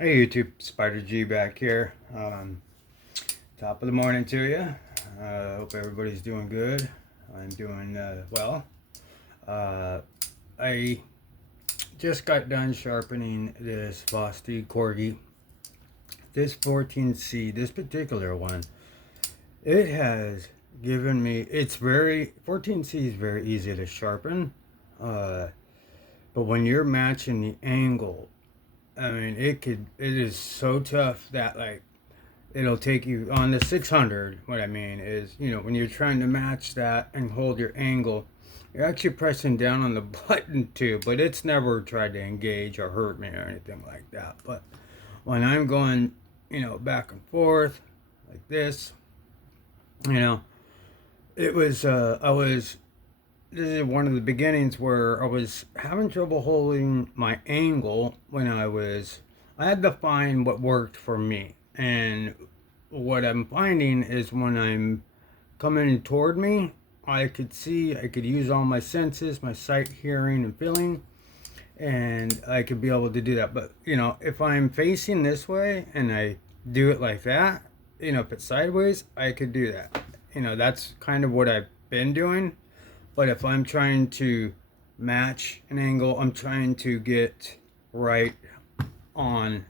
Hey YouTube, Spider G back here. Top of the morning to you. Hope everybody's doing good. I'm doing well. Uh, I just got done sharpening this Vosteed Corgi. This 14C, this particular one, it has given me. It's very 14C is very easy to sharpen, uh, but when you're matching the angle, I mean, it is so tough that like it'll take you on the 600. What I mean is, when you're trying to match that and hold your angle, you're actually pressing down on the button too, but it's never tried to engage or hurt me or anything like that. But when I'm going, back and forth like this, you know, it was, this is one of the beginnings where I was having trouble holding my angle I had to find what worked for me. And what I'm finding is when I'm coming toward me, I could use all my senses, my sight, hearing, and feeling, and I could be able to do that. But, if I'm facing this way and I do it like that, if it's sideways, I could do that. That's kind of what I've been doing. But if I'm trying to match an angle, I'm trying to get right on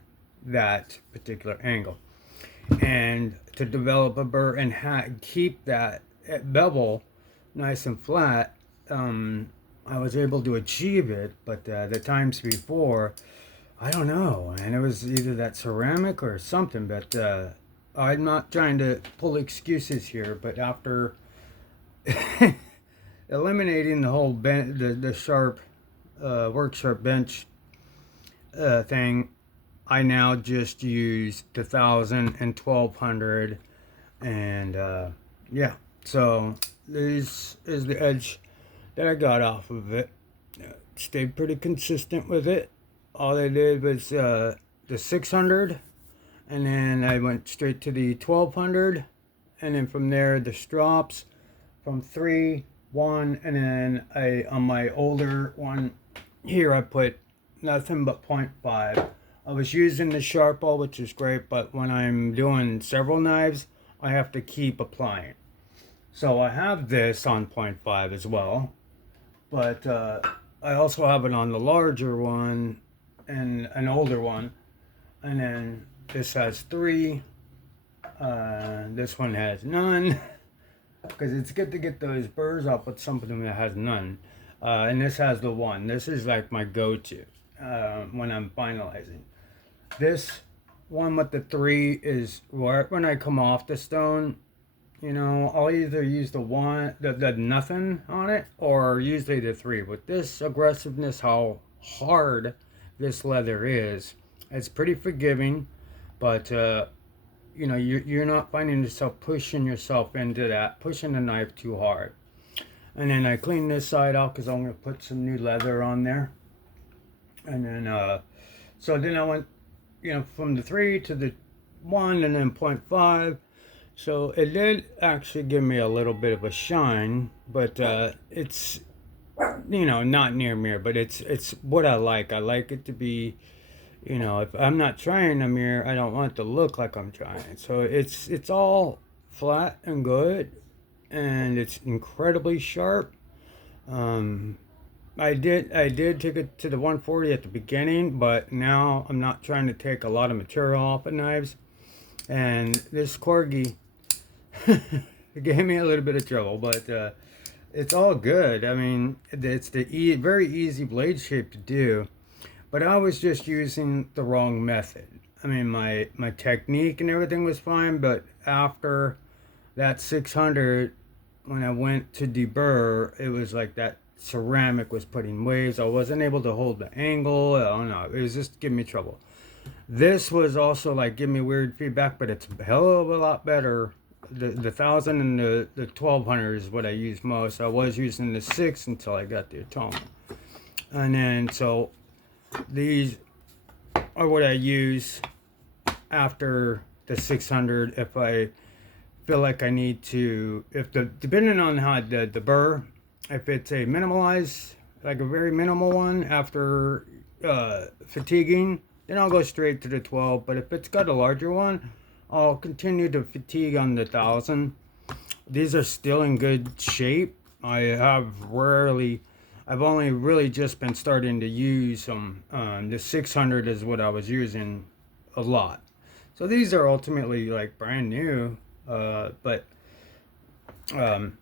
that particular angle. And to develop a burr and keep that bevel nice and flat, I was able to achieve it. But the times before, I don't know, and it was either that ceramic or something. But I'm not trying to pull excuses here. But after eliminating the whole the sharp work sharp bench thing, I now just use the 1000 and 1200, and yeah. So this is the edge that I got off of it. Stayed pretty consistent with it. All I did was the 600, and then I went straight to the 1200, and then from there the strops from 3, 1, and then on my older one here I put nothing but 0.5. I was using the Sharpo, which is great, but when I'm doing several knives, I have to keep applying. So I have this on 0.5 as well, but I also have it on the larger one and an older one, and then this has 3. This one has none, because it's good to get those burrs off with something that has none. And this has the 1. This is like my go-to when I'm finalizing. This one with the 3 is when I come off the stone, I'll either use the 1, the nothing on it, or usually the 3. With this aggressiveness, how hard this leather is, it's pretty forgiving, but you're not finding yourself pushing yourself into that, pushing the knife too hard. And then I clean this side off because I'm going to put some new leather on there. And then, so then I went, from the 3 to the 1 and then 0.5. So it did actually give me a little bit of a shine, but it's, not near mirror, but it's what I like. I like it to be, if I'm not trying a mirror, I don't want it to look like I'm trying. So it's all flat and good, and it's incredibly sharp. I did take it to the 140 at the beginning, but now I'm not trying to take a lot of material off of knives. And this Corgi gave me a little bit of trouble, but it's all good. I mean, it's the very easy blade shape to do, but I was just using the wrong method. I mean, my technique and everything was fine, but after that 600, when I went to deburr, it was like that ceramic was putting waves. I wasn't able to hold the angle. I don't know. It was just giving me trouble. This was also like giving me weird feedback, but it's a hell of a lot better. The 1000 and the 1200 is what I use most. I was using the 6 until I got the atonement. And then, so these are what I use after the 600 if I feel like I need to, depending on how the burr, if it's a very minimal one after fatiguing, then I'll go straight to the 12. But if it's got a larger one, I'll continue to fatigue on the 1000. These are still in good shape. I've only really just been starting to use them. The 600 is what I was using a lot. So these are ultimately like brand new, but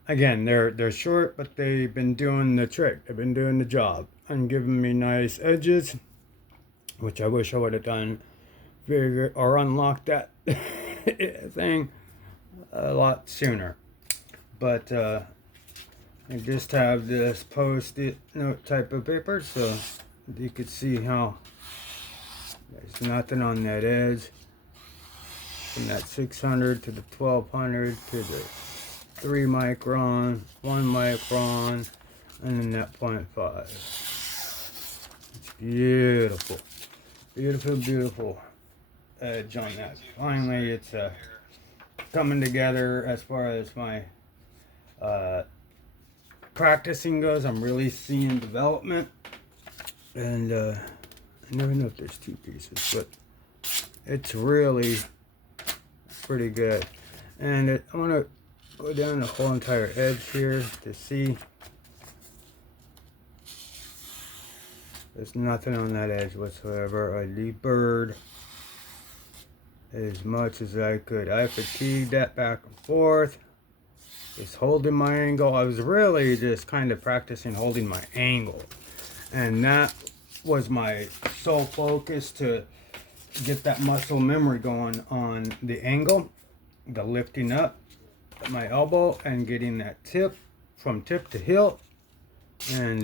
again, they're short, but they've been doing the trick. They've been doing the job and giving me nice edges, which I wish I would have done bigger or unlocked that thing a lot sooner. But I just have this post-it note type of paper, so you could see how there's nothing on that edge. From that 600 to the 1200 to the 3 micron, 1 micron, and then that 0.5. It's beautiful. Beautiful, beautiful edge on that. Finally, it's coming together as far as my practicing goes. I'm really seeing development. And I never know if there's two pieces, but it's really pretty good. And I want to go down the whole entire edge here to see. There's nothing on that edge whatsoever. I deburred as much as I could. I fatigued that back and forth, just holding my angle. I was really just kind of practicing holding my angle, and that was my sole focus, to get that muscle memory going on the angle, the lifting up my elbow and getting that tip from tip to hilt. And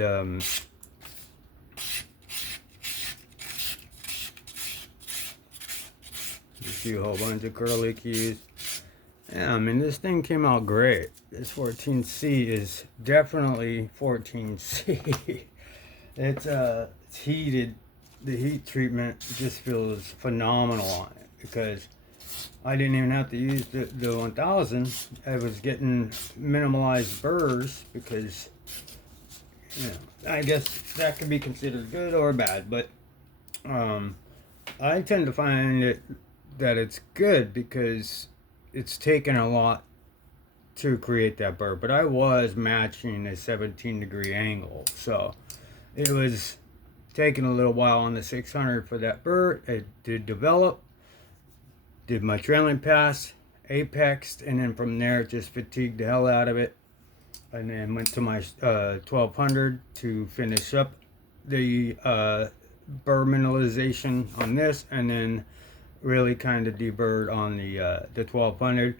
you see a whole bunch of curly keys. Yeah, I mean, this thing came out great. This 14C is definitely 14C. It's heated. The heat treatment just feels phenomenal on it, because I didn't even have to use the 1000. I was getting minimalized burrs, because, you know, I guess that could be considered good or bad, but I tend to find that it's good, because it's taken a lot to create that burr. But I was matching a 17-degree angle, so it was taking a little while on the 600 for that burr. It did develop, did my trailing pass, apexed, and then from there just fatigued the hell out of it, and then went to my 1200 to finish up the burr mineralization on this, and then really kind of deburred on the 1200.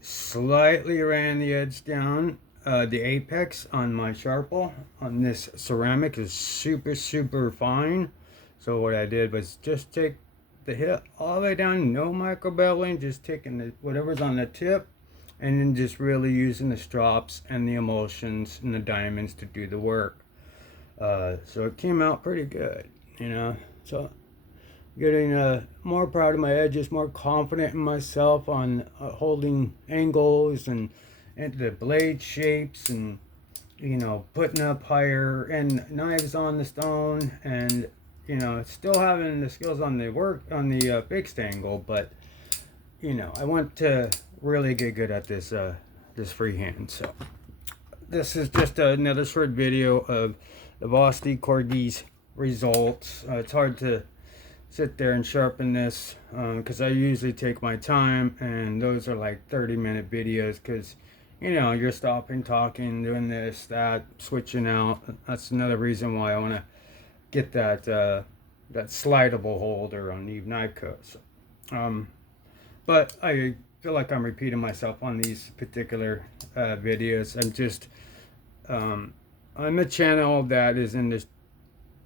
Slightly ran the edge down. The apex on my Sharple on this ceramic is super fine. So what I did was just take the hit all the way down, no micro beveling, just taking whatever's on the tip, and then just really using the strops and the emulsions and the diamonds to do the work. So it came out pretty good, you know. So getting more proud of my edges, more confident in myself on holding angles and the blade shapes, and, you know, putting up higher end knives on the stone, and, you know, still having the skills on the work on the fixed angle. But, you know, I want to really get good at this this freehand. So this is just another short video of the Vosteed Corgi's results. It's hard to sit there and sharpen this because I usually take my time, and those are like 30-minute videos, because, you know, you're stopping, talking, doing this, that, switching out. That's another reason why I want to get that that slidable holder on Eve knife coats. But I feel like I'm repeating myself on these particular videos. I'm a channel that is in this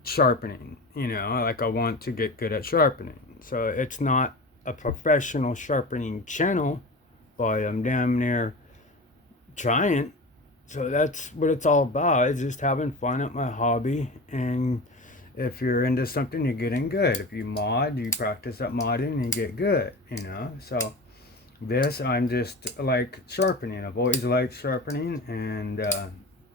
sharpening, you know, like I want to get good at sharpening. So it's not a professional sharpening channel, but I'm damn near trying. So that's what it's all about. It's just having fun at my hobby. And if you're into something, you're getting good. If you mod, you practice at modding and you get good, you know. So this, I'm just like sharpening. I've always liked sharpening, and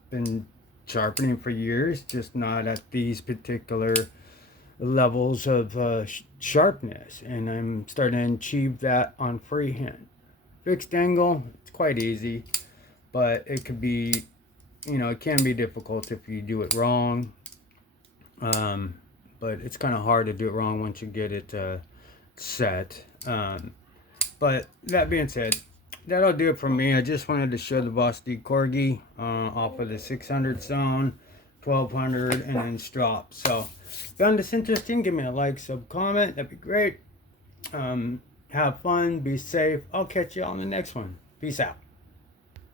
been sharpening for years, just not at these particular levels of sharpness, and I'm starting to achieve that on freehand. Fixed angle, it's quite easy, but it could be, it can be difficult if you do it wrong. Um, but it's kind of hard to do it wrong once you get it set. But that being said, that'll do it for me. I just wanted to show the Vosteed Corgi off of the 600 zone, 1200, and then strop. So, found this interesting, give me a like, sub, comment. That'd be great. Have fun, be safe. I'll catch you on the next one. Peace out.